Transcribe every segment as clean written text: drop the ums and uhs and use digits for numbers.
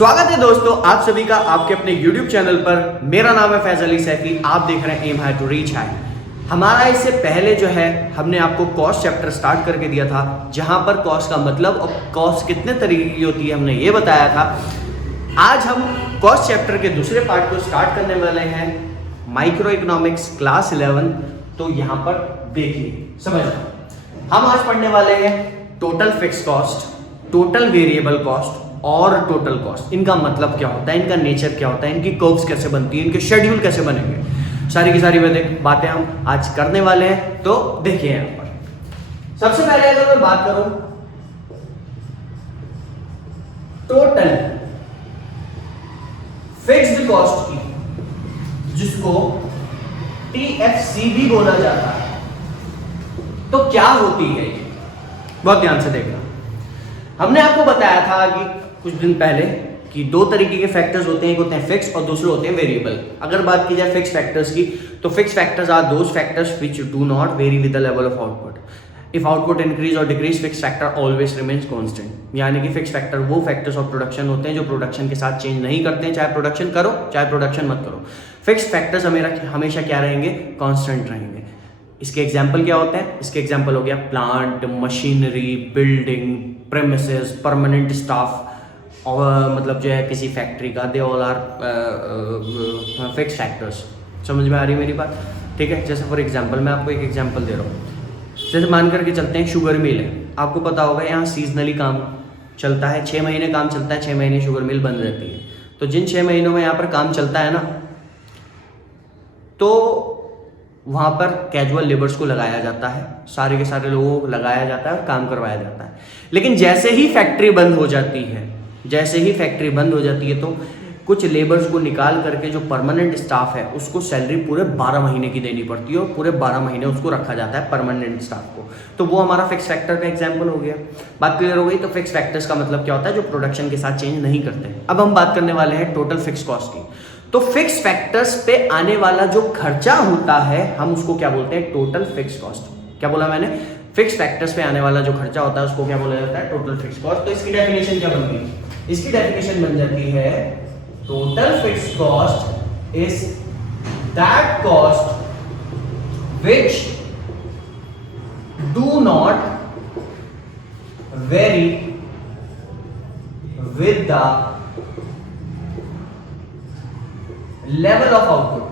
स्वागत है दोस्तों आप सभी का आपके अपने YouTube चैनल पर। मेरा नाम है फैज अली सैफी, आप देख रहे हैं aim high to reach high. हमारा इससे पहले जो है हमने आपको कॉस्ट चैप्टर स्टार्ट करके दिया था, जहां पर कॉस्ट का मतलब और कॉस्ट कितने तरीके की होती है हमने ये बताया था। आज हम कॉस्ट चैप्टर के दूसरे पार्ट को स्टार्ट करने वाले हैं, माइक्रो इकोनॉमिक्स क्लास 11। तो यहाँ पर देखिए समझना, हम आज पढ़ने वाले हैं total fix cost, total variable cost और टोटल कॉस्ट। इनका मतलब क्या होता है, इनका नेचर क्या होता है, इनकी कर्व्स कैसे बनती है, इनके शेड्यूल कैसे बनेंगे, सारी की सारी बातें हम आज करने वाले हैं। तो देखिए यहां पर सबसे पहले अगर मैं बात करूं टोटल फिक्स्ड कॉस्ट की, जिसको TFC भी बोला जाता है, तो क्या होती है ये बहुत ध्यान से देखना। हमने आपको बताया था कि कुछ दिन पहले कि दो तरीके के फैक्टर्स होते हैं, एक होते हैं फिक्स और दूसरे होते हैं वेरिएबल। अगर बात की जाए फिक्स फैक्टर्स की, तो fix factors are those factors which do not vary with the level of output. If output increase और decrease, fix factor always remains constant. यानी कि फिक्स फैक्टर वो फैक्टर्स ऑफ प्रोडक्शन होते हैं जो प्रोडक्शन के साथ चेंज नहीं करते हैं, चाहे प्रोडक्शन करो चाहे प्रोडक्शन मत करो। फिक्स फैक्टर्स हमेशा क्या रहेंगे, कांस्टेंट रहेंगे। इसके एग्जाम्पल क्या होते हैं, इसके एग्जाम्पल हो गया plant, machinery, building, premises, permanent staff, और मतलब जो है किसी फैक्ट्री का, they all are fix factors. समझ में आ रही है मेरी बात? ठीक है। जैसे फॉर एग्जांपल मैं आपको एक एग्जांपल दे रहा हूँ। जैसे मान करके चलते हैं शुगर मिल है, आपको पता होगा यहाँ सीजनली काम चलता है, 6 महीने काम चलता है, 6 महीने शुगर मिल बंद रहती है। तो जिन 6 महीनों में यहाँ पर काम चलता है ना, तो वहाँ पर कैजुअल लेबर्स को लगाया जाता है, सारे के सारे लोगों को लगाया जाता है और काम करवाया जाता है। लेकिन जैसे ही फैक्ट्री बंद हो जाती है, तो कुछ लेबर्स को निकाल करके जो परमानेंट स्टाफ है उसको सैलरी पूरे 12 महीने की देनी पड़ती है, और पूरे 12 महीने उसको रखा जाता है परमानेंट स्टाफ को। तो वो हमारा फिक्स फैक्टर का एग्जाम्पल हो गया। बात क्लियर हो गई? तो फिक्स फैक्टर्स का मतलब क्या होता है, जो प्रोडक्शन के साथ चेंज नहीं करते। अब हम बात करने वाले हैं टोटल फिक्स कॉस्ट की। तो फिक्स फैक्टर्स पे आने वाला जो खर्चा होता है, हम उसको क्या बोलते हैं, टोटल फिक्स कॉस्ट। क्या बोला मैंने? फिक्स फैक्टर्स पे आने वाला जो खर्चा होता है उसको क्या बोला जाता है, टोटल फिक्स कॉस्ट। तो इसकी डेफिनेशन क्या बनती है? इसकी डेफिनेशन बन जाती है total fix cost is that cost which do not vary with the level of output,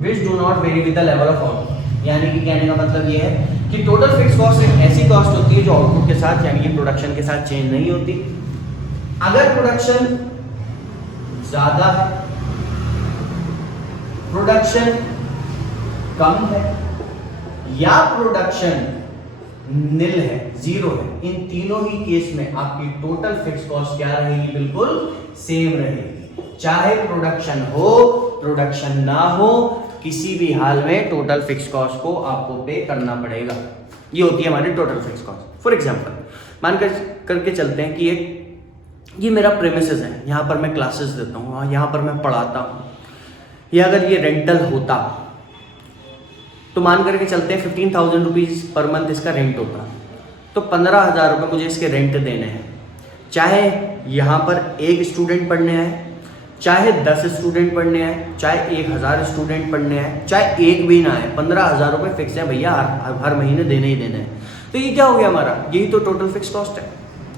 which do not vary with the level of output। यानी कि कहने का मतलब ये है कि टोटल फिक्स कॉस्ट एक ऐसी कॉस्ट होती है जो आउटपुट के साथ यानी कि प्रोडक्शन के साथ चेंज नहीं होती। अगर प्रोडक्शन ज्यादा है, प्रोडक्शन कम है, या प्रोडक्शन निल है, जीरो है, इन तीनों ही केस में आपकी टोटल फिक्स कॉस्ट क्या रहेगी, बिल्कुल सेम रहेगी। चाहे प्रोडक्शन हो, प्रोडक्शन ना हो, किसी भी हाल में टोटल फिक्स कॉस्ट को आपको पे करना पड़ेगा। ये होती है हमारी total fix cost. For example मान करके चलते हैं कि ये मेरा प्रेमिसेस है, यहाँ पर मैं क्लासेस देता हूँ, यहाँ पर मैं पढ़ाता हूँ। या अगर ये रेंटल होता तो मान करके चलते हैं 15,000 रुपीज़ पर मंथ इसका रेंट होता, तो 15,000 रुपये मुझे इसके रेंट देने हैं। चाहे यहाँ पर एक स्टूडेंट पढ़ने आए, चाहे 10 स्टूडेंट पढ़ने आए, चाहे 1,000 स्टूडेंट पढ़ने आए, चाहे एक भी ना आए, 15,000 रुपये फिक्स है भैया, हर महीने देने ही देने हैं। तो ये क्या हो गया हमारा, यही तो टोटल फिक्स कॉस्ट है।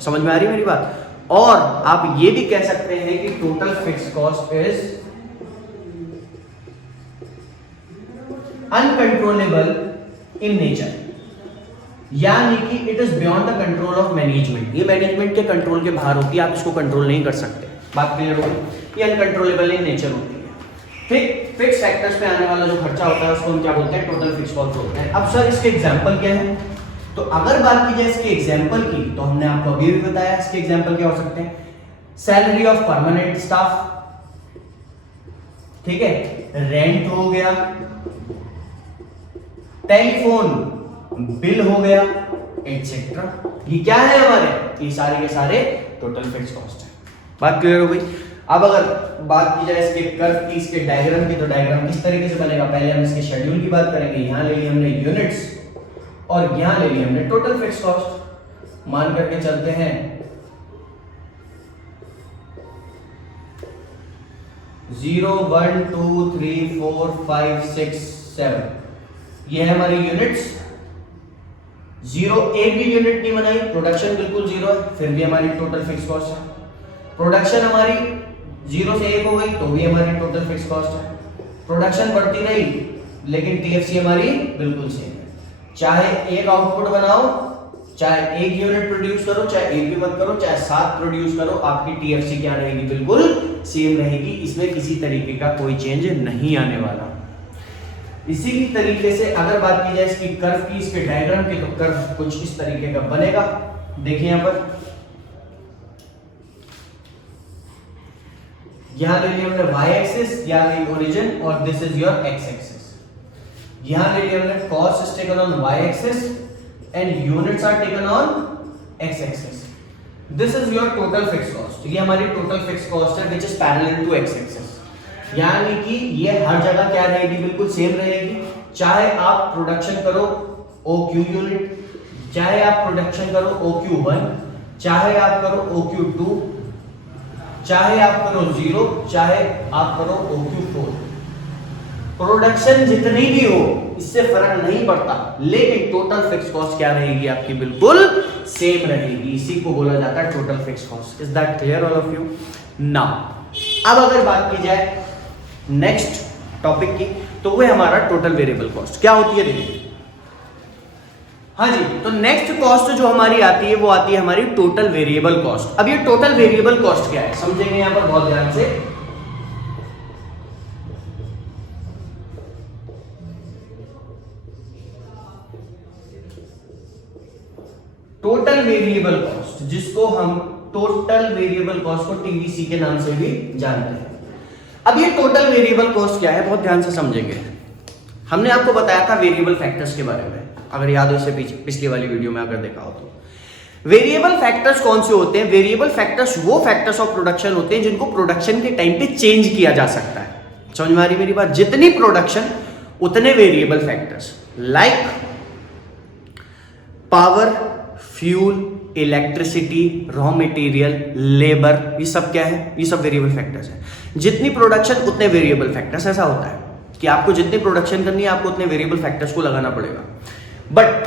समझ में आ रही है मेरी बात? और आप ये भी कह सकते हैं कि total fix cost is uncontrollable in nature, यानी कि it is beyond the control of management. ये मैनेजमेंट के कंट्रोल के बाहर होती है, आप इसको कंट्रोल नहीं कर सकते। बात क्लियर हो गई? ये अनकंट्रोलेबल इन नेचर होती है। फिक्स फैक्टर्स पे आने वाला जो खर्चा होता है उसको हम क्या बोलते हैं, टोटल फिक्स कॉस्ट बोलते हैं। अब सर इसके एग्जांपल क्या है? तो अगर बात की जाए इसके एग्जांपल की, तो हमने आपको अभी भी बताया इसके एग्जांपल क्या हो सकते हैं, सैलरी ऑफ परमानेंट स्टाफ, ठीक है, रेंट हो गया, टेलीफोन बिल हो गया, एटसेट्रा। ये क्या है हमारे, ये सारे के सारे टोटल फिक्स कॉस्ट है। बात क्लियर हो गई? अब अगर बात की जाए इसके कर्व की, इसके डायग्राम की, तो डायग्राम किस तरीके से बनेगा, पहले हम इसके शेड्यूल की बात करेंगे। यहां ले ली हमने यूनिट्स और यहां ले ली हमने टोटल फिक्स कॉस्ट। मान करके चलते हैं 0 1 2 3 4 5 6 7 ये है हमारी यूनिट्स। जीरो एक भी यूनिट नहीं बनाई, प्रोडक्शन बिल्कुल जीरो है, फिर भी हमारी टोटल फिक्स कॉस्ट है। प्रोडक्शन हमारी 0 से 1 हो गई तो भी हमारी टोटल फिक्स कॉस्ट है। प्रोडक्शन बढ़ती रही लेकिन टीएफसी हमारी बिल्कुल सेम है। चाहे एक आउटपुट बनाओ, चाहे एक यूनिट प्रोड्यूस करो, चाहे एक भी मत करो, चाहे 7 प्रोड्यूस करो, आपकी टीएफसी क्या रहेगी, बिल्कुल सेम रहेगी। इसमें किसी तरीके का कोई चेंज नहीं आने वाला। इसी तरीके से अगर बात की जाए इसकी कर्व की, इसके डायग्राम की, तो कर्व कुछ इस तरीके का बनेगा। देखिए यहां पर, यहां ले लिया हमने y एक्सिस, यहां ले ओरिजिन, और this is your x axis. यहां ले लिया हमने cost is taken on y axis and units are taken on x axis. This is your total fix cost. ये हमारी टोटल फिक्स कॉस्ट है which is parallel to x axis. यानी कि ये हर जगह क्या रहेगी, बिल्कुल सेम रहेगी। चाहे आप प्रोडक्शन करो OQ यूनिट, चाहे आप प्रोडक्शन करो OQ1, चाहे आप करो OQ2, चाहे आप करो 0, चाहे आप करो OQ4। प्रोडक्शन जितनी भी हो इससे फर्क नहीं पड़ता, लेकिन टोटल फिक्स कॉस्ट क्या रहेगी आपकी, बिल्कुल सेम रहेगी। इसी को बोला जाता है total fix cost. Is that clear all of you? Now अब अगर बात की जाए नेक्स्ट टॉपिक की, तो वो हमारा टोटल वेरिएबल कॉस्ट क्या होती है, देखिए। हाँ जी, तो नेक्स्ट कॉस्ट जो हमारी आती है वो आती है हमारी टोटल वेरिएबल कॉस्ट। अब ये टोटल वेरिएबल कॉस्ट क्या है, समझेंगे यहां पर बहुत ध्यान से। टोटल वेरिएबल कॉस्ट, जिसको हम टोटल वेरिएबल कॉस्ट को टीवीसी के नाम से भी जानते हैं। अब ये टोटल वेरिएबल कॉस्ट क्या है, बहुत ध्यान से समझेंगे। हमने आपको बताया था वेरिएबल फैक्टर्स के बारे में, अगर याद हो इससे पिछली वाली वीडियो में अगर देखा हो तो। वेरिएबल फैक्टर्स कौन से होते हैं? वेरिएबल फैक्टर्स वो फैक्टर्स ऑफ प्रोडक्शन होते हैं जिनको प्रोडक्शन के टाइम पे चेंज किया जा सकता है। समझ में आ रही मेरी बात? जितनी प्रोडक्शन उतने variable factors, like power, fuel, electricity, raw material, labour, ये सब क्या है? ये सब वेरिएबल फैक्टर्स हैं। जितनी प्रोडक्शन उतने वेरिएबल फैक्टर्स। ऐसा होता है कि आपको जितनी प्रोडक्शन करनी है आपको उतने वेरिएबल फैक्टर्स को लगाना पड़ेगा। बट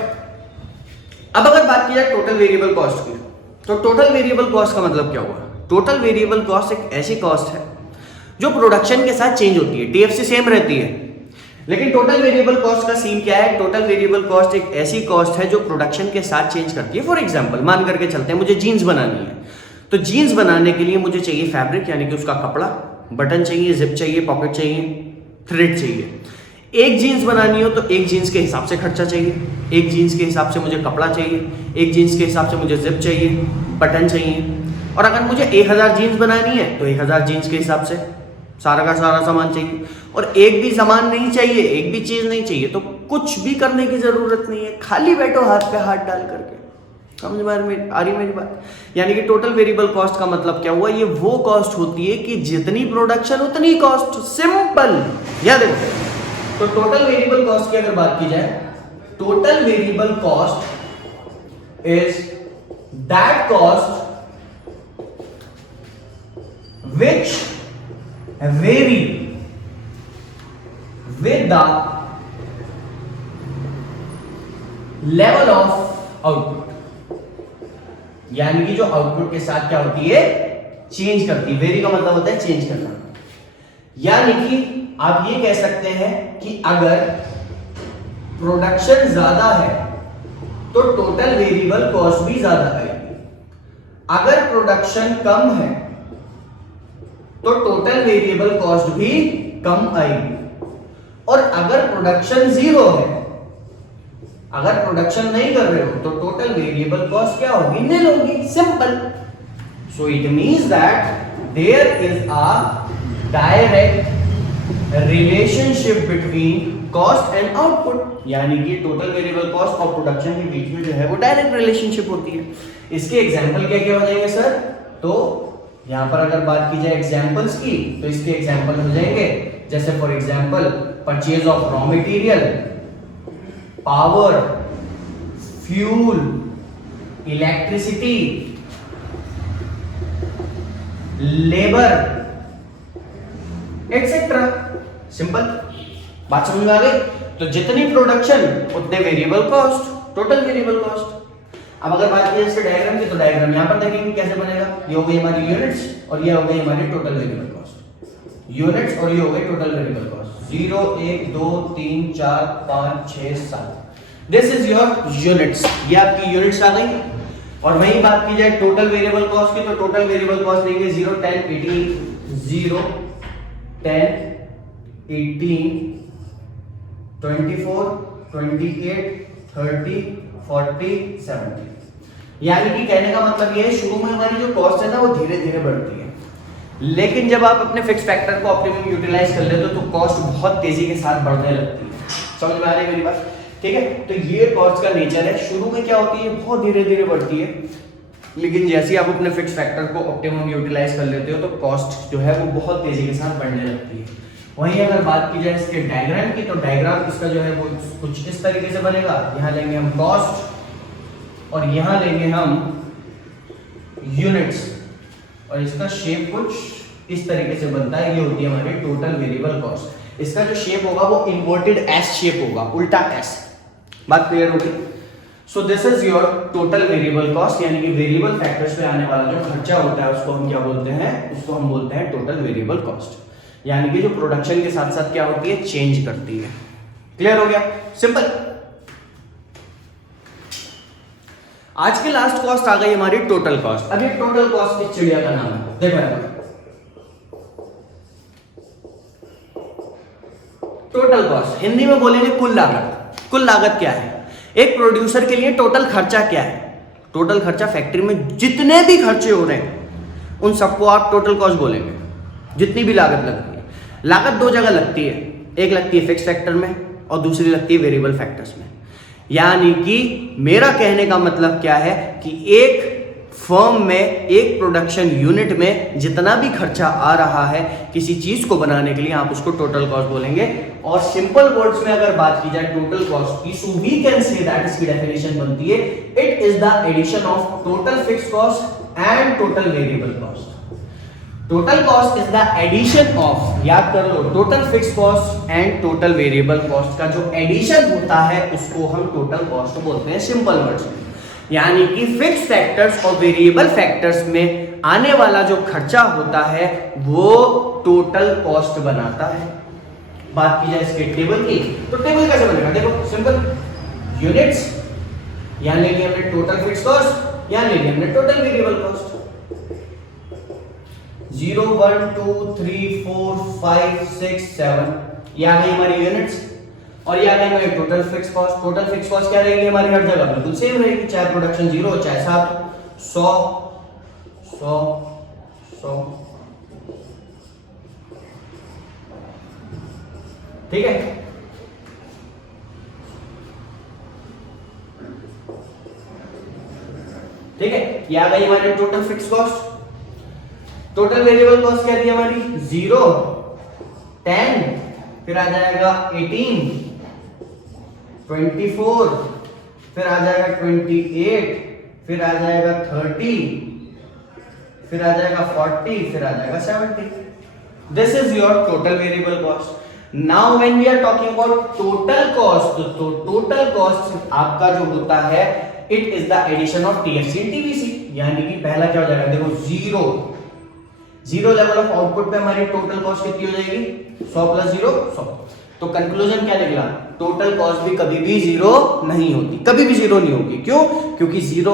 अब अगर बात की जाए टोटल वेरिएबल कॉस्ट की, तो टोटल वेरिएबल कॉस्ट का मतलब क्या हुआ? टोटल वेरिएबल कॉस्ट एक ऐसी कॉस्ट है जो प्रोडक्शन के साथ चेंज होती है। टीएफसी सेम रहती है, लेकिन टोटल वेरिएबल कॉस्ट का सीन क्या है? टोटल वेरिएबल कॉस्ट एक ऐसी कॉस्ट है जो प्रोडक्शन के साथ चेंज करती है। फॉर एग्जांपल मान करके चलते हैं मुझे जीन्स बनानी है, तो जीन्स बनाने के लिए मुझे चाहिए फैब्रिक, यानी कि उसका कपड़ा, बटन चाहिए, जिप चाहिए, पॉकेट चाहिए, थ्रेड चाहिए। एक जीन्स बनानी हो तो एक जीन्स के हिसाब से खर्चा चाहिए, एक जीन्स के हिसाब से मुझे कपड़ा चाहिए, एक जीन्स के हिसाब से मुझे जिप चाहिए, बटन चाहिए। और अगर मुझे 1000 जीन्स बनानी है तो 1000 जीन्स के हिसाब से सारा का सारा सामान चाहिए। और एक भी सामान नहीं चाहिए, एक भी चीज नहीं चाहिए, तो कुछ भी करने की जरूरत नहीं है, खाली बैठो हाथ पे हाथ डाल करके। समझ में आ रही मेरी बात? यानी कि टोटल वेरिएबल कॉस्ट का मतलब क्या हुआ? ये वो कॉस्ट होती है कि जितनी प्रोडक्शन उतनी कॉस्ट। सिंपल। याद है? तो टोटल वेरिएबल कॉस्ट की अगर बात की जाए, total variable cost is that cost which vary with the level of output। यानी कि जो आउटपुट के साथ क्या होती है? चेंज करती है। वेरी का मतलब होता है चेंज करना। यानी कि आप ये कह सकते हैं कि अगर प्रोडक्शन ज्यादा है तो टोटल वेरिएबल कॉस्ट भी ज्यादा आएगी। अगर प्रोडक्शन कम है तो टोटल वेरिएबल कॉस्ट भी कम आएगी। और अगर प्रोडक्शन 0 है, अगर प्रोडक्शन नहीं कर रहे हो तो टोटल वेरिएबल कॉस्ट क्या होगी? निल होगी। Simple. So it means that there is a direct relationship between cost and output. यानी कि टोटल वेरिएबल कॉस्ट और प्रोडक्शन के बीच में जो है वो डायरेक्ट रिलेशनशिप होती है। इसके एग्जांपल क्या क्या हो जाएंगे सर? तो यहां पर अगर बात की जाए एग्जांपल्स की, तो इसके एग्जांपल हो जाएंगे जैसे for example purchase of raw material, power, fuel, electricity, labour etcetera. Simple बात समझ में आ गई। तो जितनी प्रोडक्शन उतने variable cost, total variable cost. अब अगर बात की इसके डायग्राम की, तो डायग्राम यहां पर देखेंगे कैसे बनेगा। ये हो गई हमारी यूनिट्स और ये हो गई हमारी टोटल वेरिएबल कॉस्ट। यूनिट्स और ये हो गई total variable cost. 0 1 2 3 4 5 6 7, this is your units. ये आपकी यूनिट्स आ गई। और वही बात की जाए टोटल वेरिएबल कॉस्ट की, तो टोटल वेरिएबल कॉस्ट लेंगे 0 10 18 0 10 18 24 28 30 40 70। यानी कि कहने का मतलब ये है, शुरू में हमारी जो कॉस्ट है ना वो धीरे धीरे बढ़ती है, लेकिन जब आप अपने फिक्स फैक्टर को ऑप्टिमम यूटिलाइज कर लेते हो तो कॉस्ट बहुत तेजी के साथ बढ़ने लगती है। समझ में आ रही है मेरी बात? ठीक है, तो ये कॉस्ट का नेचर है। शुरू में क्या होती है, बहुत धीरे धीरे बढ़ती है, लेकिन जैसे ही आप अपने फिक्स फैक्टर को ऑप्टिमम यूटिलाइज कर लेते हो तो कॉस्ट जो है वो बहुत तेजी के साथ बढ़ने लगती है। वहीं अगर बात की जाए इसके डायग्राम की, तो डायग्राम इसका जो है वो कुछ इस तरीके से बनेगा। यहाँ लेंगे हम कॉस्ट और यहाँ लेंगे हम यूनिट्स, और इसका शेप कुछ इस तरीके से बनता है। ये होती है हमारी टोटल वेरिएबल कॉस्ट। इसका जो शेप होगा वो इन्वर्टेड एस शेप होगा, उल्टा एस। बात क्लियर हो गई? So this is your total variable cost, यानी कि वेरिएबल फैक्टर्स पे आने वाला जो खर्चा होता है उसको हम क्या बोलते हैं, उसको हम बोलते हैं टोटल वेरिएबल कॉस्ट। यानी कि जो प्रोडक्शन के साथ साथ क्या होती है, चेंज करती है। क्लियर हो गया? सिंपल। आज की लास्ट कॉस्ट आ गई हमारी टोटल कॉस्ट। अब ये टोटल कॉस्ट किस चिड़िया का नाम है, देखो टोटल कॉस्ट हिंदी में बोलेंगे कुल लागत। कुल लागत क्या है? एक प्रोड्यूसर के लिए टोटल खर्चा क्या है? टोटल खर्चा फैक्ट्री में जितने भी खर्चे हो रहे हैं उन सबको आप टोटल कॉस्ट बोलेंगे। जितनी भी लागत लगती है, लागत दो जगह लगती है, एक लगती है फिक्स फैक्टर में और दूसरी लगती है वेरिएबल फैक्टर्स में। यानी कि मेरा कहने का मतलब क्या है कि एक फर्म में, एक प्रोडक्शन यूनिट में जितना भी खर्चा आ रहा है किसी चीज को बनाने के लिए, आप उसको टोटल कॉस्ट बोलेंगे। और सिंपल वर्ड्स में अगर बात की जाए टोटल कॉस्ट की, so we can say that, इसकी डेफिनेशन बनती है, it is the addition of total fixed cost and total variable cost. Total cost is the addition of, याद कर लो, total fixed cost and total variable cost का जो addition होता है उसको हम टोटल कॉस्ट बोलते हैं, सिंपल वर्ड्स में। यानी कि फिक्स फैक्टर्स और वेरिएबल फैक्टर्स में आने वाला जो खर्चा होता है वो टोटल कॉस्ट बनाता है। बात की जाए इसके टेबल की, तो टेबल कैसे बनेगा, देखो सिंपल, यूनिट्स, यहां ले लिया हमने टोटल फिक्स कॉस्ट, यहां ले लिया हमने टोटल वेरिएबल कॉस्ट। 0 1 2 3 4 5 6 7, ये आ गई हमारी यूनिट्स, और ये आ गई हमारी total fix cost. Total fix cost क्या रहेगी हमारी, हर जगह बिल्कुल सेम रहेगी, चाहे प्रोडक्शन 0 हो चाहे 7, 100 100 100, ठीक है। ठीक है, ये आ गई हमारी total fix cost. Total variable cost क्या थी हमारी, 0 10, फिर आ जाएगा 18 24, फिर आ जाएगा 28, फिर आ जाएगा 30, फिर आ जाएगा 40, फिर आ जाएगा 70। This is your total variable cost. Now when we are talking about total cost, तो टोटल कॉस्ट आपका जो होता है, it is the addition of TFC TVC. यानी कि पहला क्या हो जाएगा, देखो जीरो लेवल ऑफ आउटपुट पे हमारी टोटल कॉस्ट कितनी हो जाएगी, 100 प्लस 0 100। तो कंक्लूजन क्या निकला, टोटल कॉस्ट भी कभी भी 0 नहीं होती, कभी भी 0 नहीं होगी। क्यों? क्योंकि जीरो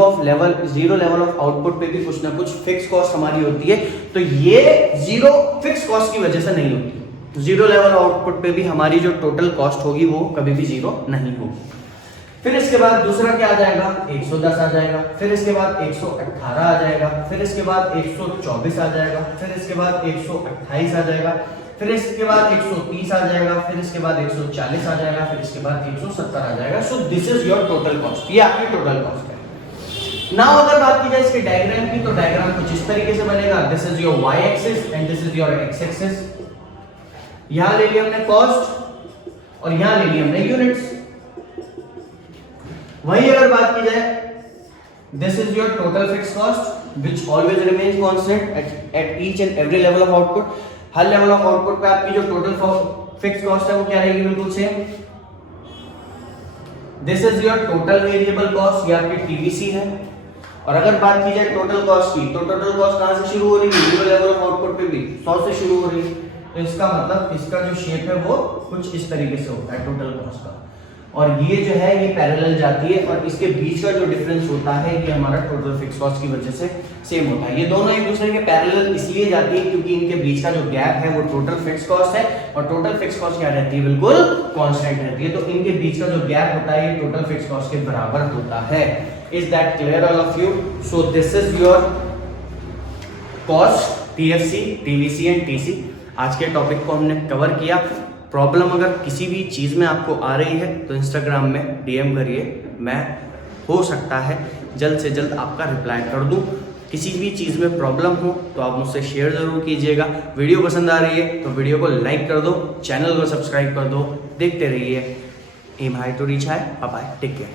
लेवल ऑफ आउटपुट पे भी कुछ ना कुछ फिक्स कॉस्ट हमारी होती है, तो ये 0 फिक्स कॉस्ट की वजह से नहीं होती। 0 लेवल आउटपुट पे भी हमारी जो टोटल कॉस्ट होगी वो कभी भी 0 नहीं होगी। फिर इसके बाद दूसरा क्या आ जाएगा, 110 आ जाएगा, फिर इसके बाद 118 आ जाएगा, फिर इसके बाद 124 आ जाएगा, फिर इसके बाद 128 आ जाएगा, फिर इसके बाद 130 आ जाएगा, फिर इसके बाद 140 आ जाएगा, फिर इसके बाद 170 आ जाएगा। So this is your total cost, ये आपकी टोटल कॉस्ट है। नाउ अगर बात की जाए इसके डायग्राम की, तो डायग्राम कुछ इस तरीके से बनेगा। This is your y axis and this is your x axis. यहां ले लिया हमने कॉस्ट और यहां ले लिया हमने यूनिट्स। वही अगर बात की जाए This is your total fixed cost, which always remains constant at each and every level of output. Her level of output पे आपकी जो टोटल फिक्स कॉस्ट है वो क्या रहेगी, बिल्कुल same. This is your total variable cost, ये आपकी टीवीसी है. और अगर बात की जाए टोटल कॉस्ट की, तो टोटल कॉस्ट कहां से शुरू हो रही है, जीरो लेवल ऑफ आउटपुट पे भी 100 से शुरू हो रही है. तो इसका मतलब इसका जो शेप है वो कुछ इस तरीके से होता है टोटल कॉस्ट का. और ये जो है ये पैरेलल जाती है और इसके बीच का जो डिफरेंस होता है ये हमारा टोटल फिक्स कॉस्ट की वजह से सेम होता है. ये दोनों एक दूसरे के पैरेलल इसलिए जाती है क्योंकि इनके बीच का जो गैप है वो टोटल फिक्स कॉस्ट है. और टोटल फिक्स कॉस्ट क्या रहती है, बिल्कुल कांस्टेंट रहती है. तो इनके बीच का जो गैप होता है ये टोटल फिक्स कॉस्ट के बराबर होता है. Is that clear all of you? So this is your cost, TFC, TVC and TC. आज के टॉपिक को हमने कवर किया. प्रॉब्लम अगर किसी भी चीज़ में आपको आ रही है तो इंस्टाग्राम में डीएम करिए, मैं हो सकता है जल्द से जल्द आपका रिप्लाई कर दूं. किसी भी चीज़ में प्रॉब्लम हो तो आप मुझसे शेयर ज़रूर कीजिएगा. वीडियो पसंद आ रही है तो वीडियो को लाइक कर दो, चैनल को सब्सक्राइब कर दो. देखते रहिए aim high to reach high. Bye bye, take care.